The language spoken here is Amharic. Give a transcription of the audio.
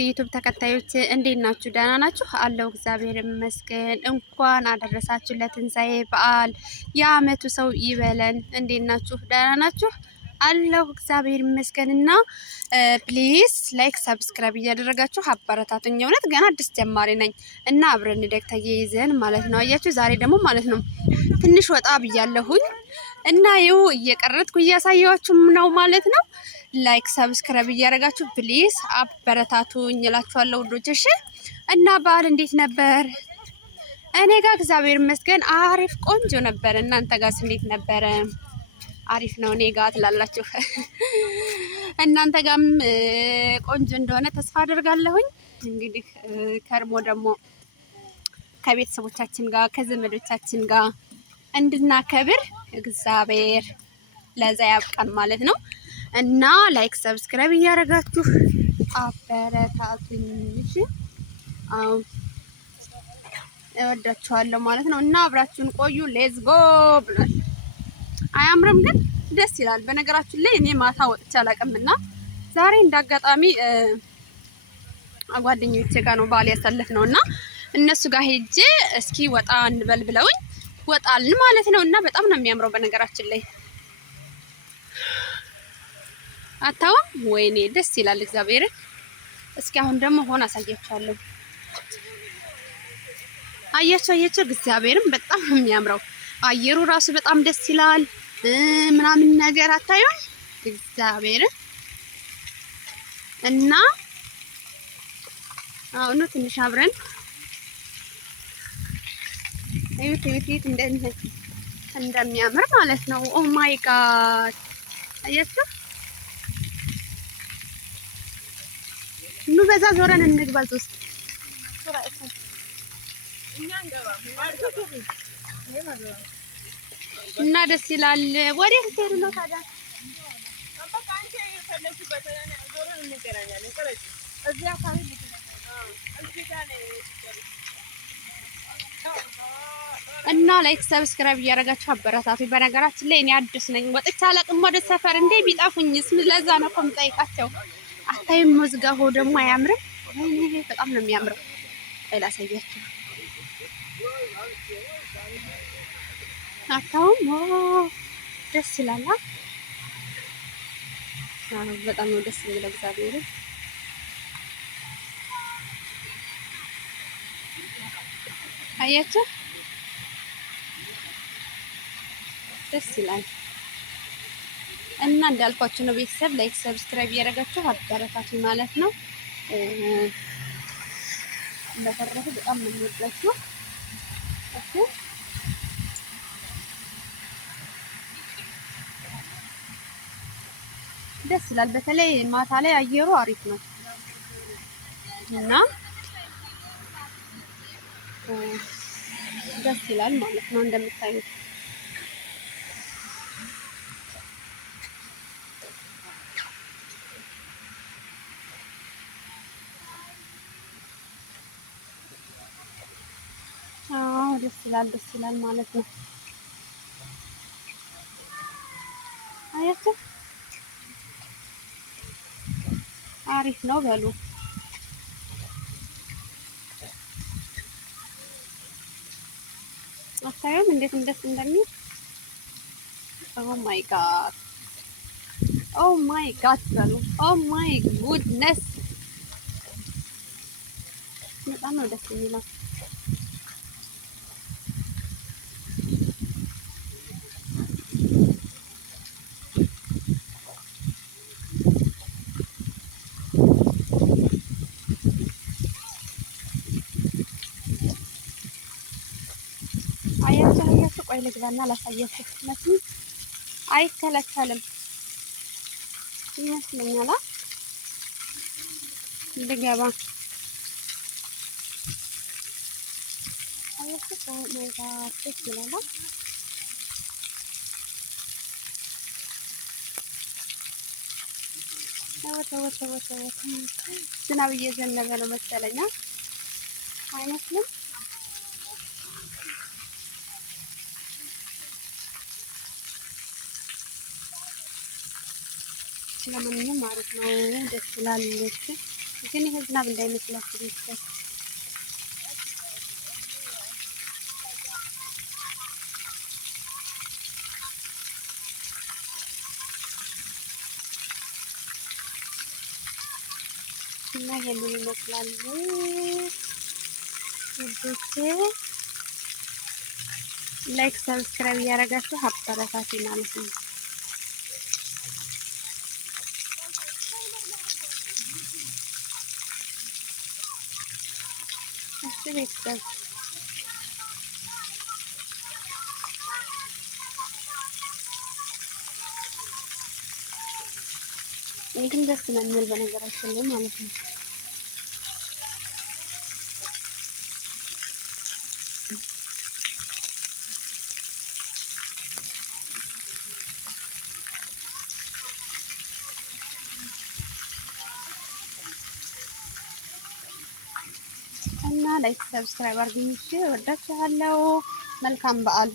ዩቲዩብ ተከታዮች እንዴት ናችሁ? ደህና ናችሁ? አለው እግዚአብሔር ይመስገን። እንኳን አደረሳችሁ ለትንሳኤ በዓል። የአመቱ ሰው ይበለን። እንዴት ናችሁ? ደህና ናችሁ? አለው እግዚአብሔር ይመስገን። እና ፕሊዝ ላይክ ሰብስክራይብ እያደረጋችሁ አበረታቱኝ። እውነት ገና አዲስ ጀማሪ ነኝ እና አብረን እንደግ ተያይዘን ማለት ነው። አያችሁ ዛሬ ደግሞ ማለት ነው ትንሽ ወጣ ብያለሁኝ እና ይኸው እየቀረጥኩ እያሳየኋችሁ ነው ማለት ነው። ላይክ ሰብስክራይብ እያደረጋችሁ ፕሊዝ አበረታቱኝ እላችኋለሁ ውዶች። እሺ እና በዓል እንዴት ነበር? እኔ ጋር እግዚአብሔር ይመስገን አሪፍ ቆንጆ ነበር። እናንተ ጋርስ እንዴት ነበረ? አሪፍ ነው እኔ ጋር ትላላችሁ። እናንተ ጋርም ቆንጆ እንደሆነ ተስፋ አደርጋለሁኝ። እንግዲህ ከርሞ ደግሞ ከቤተሰቦቻችን ጋር ከዘመዶቻችን ጋር እንድናከብር እግዚአብሔር ለዛ ያብቃን ማለት ነው። እና ላይክ ሰብስክራይብ እያደረጋችሁ አበረታቱኝ። እሺ አዎ እወዳችኋለሁ ማለት ነው። እና አብራችሁን ቆዩ። ሌትስ ጎ ብሏል። አያምርም ግን ደስ ይላል። በነገራችን ላይ እኔ ማታ ወጥቼ አላውቅምና ዛሬ እንዳጋጣሚ ጓደኞቼ ጋር ነው በዓል ያሳለፍነው እና እነሱ ጋር ሄጄ እስኪ ወጣ እንበል ብለውኝ ወጣልን ማለት ነው። እና በጣም ነው የሚያምረው በነገራችን ላይ አታውም? ወይኔ ደስ ይላል እግዚአብሔር። እስኪ አሁን ደግሞ ሆነ አሳያችኋለሁ። አያችሁ እግዚአብሔርም በጣም ነው የሚያምረው። አየሩ ራሱ በጣም ደስ ይላል ምናምን ነገር አታዩም? እግዚአብሔር እና አሁን ትንሽ አብረን እዩት እንደሚያምር ማለት ነው። ኦ ማይ ጋድ አያችሁ። ኑ በዛ ዞረን እንግባ ውስጥ እና ደስ ይላል። ወዴት ሄዱ ነው ታዲያ? እና ላይክ ሰብስክራይብ እያደረጋችሁ አበረታቱ። በነገራችን ላይ እኔ አዲስ ነኝ፣ ወጥቼ አላውቅም ወደ ሰፈር። እንዴ ቢጣፉኝስ? ለዛ ነው እኮ የምጠይቃቸው። አታይም? መዝጋሁ ደግሞ አያምርም? ወይኔ በጣም ነው የሚያምረው። ላሳያችሁ። አታውም? ደስ ይላል። በጣም ነው ደስ የሚለው እግዚአብሔር። አያችሁ ደስ ይላል። እና እንዳልኳችሁ ነው ቤተሰብ ላይክ ሰብስክራይብ እያደረጋችሁ አበረታቱ ማለት ነው። እንደፈረፈ በጣም ነው የሚወዳችሁ። እሺ ደስ ይላል። በተለይ ማታ ላይ አየሩ አሪፍ ነው እና ደስ ይላል ማለት ነው እንደምታዩት። ደስ ይላል ማለት ነው። አያችሁ አሪፍ ነው በሉ። አታዩም እንዴት እንደሚል? ኦ ማይ ጋድ በሉ። ኦ ማይ ጉድነስ በጣም ነው ደስ የሚለው። አያችሁ ቆይ ልግባና ላሳያችሁ። መስም አይከለከልም ይመስለኛል። ልገባ አያችሁ ማይ ጋድ ደስ ይላል። ዝናብ እየዘነበ ነው መሰለኝ አይመስልም? ለማንኛውም ማለት ነው ደስ ይላል። ግን ይሄ ዝናብ እንዳይመስላችሁ ቤተሰብ እና ይሄንን ይመስላል ውዶቼ። ላይክ ሰብስክራይብ እያደረጋችሁ አበረታቱ ማለት ነው። እሺ ቤተሰብ ግን ደስ ነው የሚል በነገራችን ላይ ማለት ነው። እና ላይክ ሰብስክራይብ አድርጉኝ። እሺ፣ እወዳችኋለሁ። መልካም በዓል